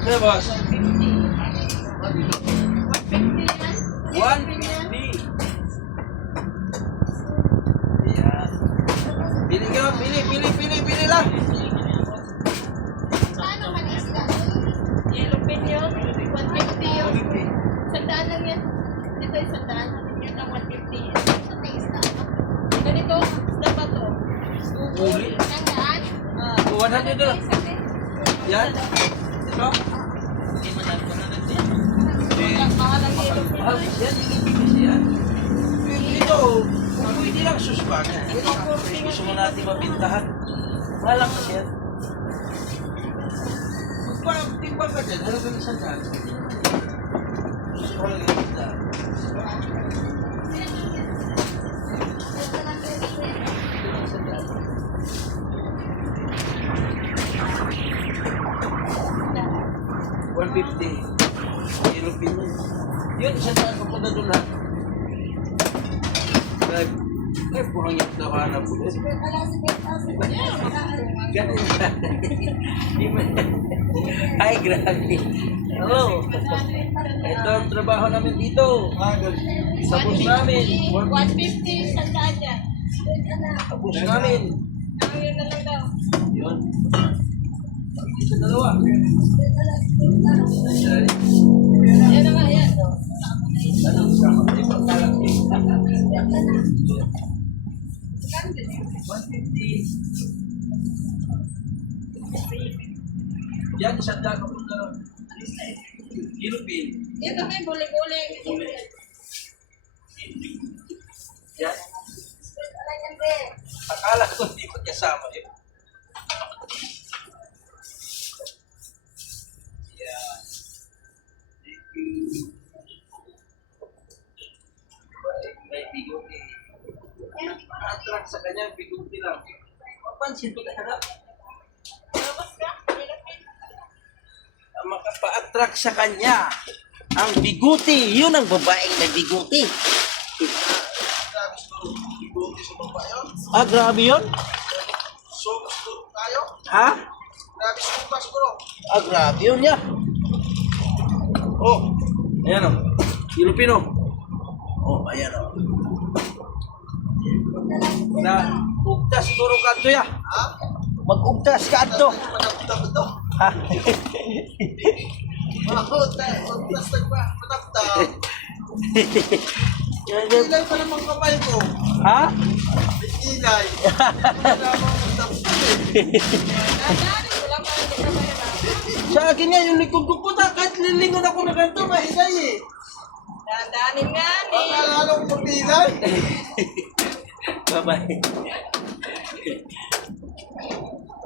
Ano boss? 150 yan. 150. Yan. Pili ka, pili lang. Paano man isda? Yellow pin yun. 150 yun. 100 lang yan. Ito 100. Yan ang 150. Ito may isda. Ganito, isda pa to. Uli. Nandaan? 100 doon. Yan. Ito. Pangalang yellow pin Mahal yun. kasi yan, inibigis yan. Ito, pwede lang susbag. Gusto mo natin mabintahan. Mahal lang kasi yan. Timbang ka dyan, halagang isang daan. Susbag lang yung bintahan. $150. Yellow pin yun. Yun, isang daan papunta doon na. Ay, purang yung nawa na po. Ganun ka. Ay, grabe. Oo. Ito ang trabaho namin dito. Tapos namin. 150, sandaan yan. Tapos namin. Yun na lang daw. Yun. Isa dalawa. Yan na nga, yan. Anong sama? Di ba kalang 150. Yan, isang daan ako na. Kilopin. Dito may buli-buli. Yan. Akala ko hindi magkasama eh. Yan. Thank you. May bigote. Attract sa kanya, bigote lang. Mapansin ko talaga. Ang makapa-attract sa kanya, ang bigote. Yun ang babaeng may bigote. Bigote sa baba yun. Ah, grabe yun? So, gusto tayo? Ha? Grabe sa baba bro. Ah, grabe yun niya. Oh, ayan o. Filipino. Oh, ayan o. Na, ugtas siguro kanto ya. Ha? Mag-ugtas kanto. Mataptap ito. Ha? Mahot tayo. Magplastic pa. Mataptap. Yan, yan. Ilay pa naman kamay ko. Ha? Ilay. Wala akong mataptap eh. Nandaan, wala pa rin kita mayroon. Sa akin nga, yung likod ko puta, kahit lilingon ako na kanto, mahilay eh. Dandaanin nga ni. Ang alam ko pilay. Bye-bye.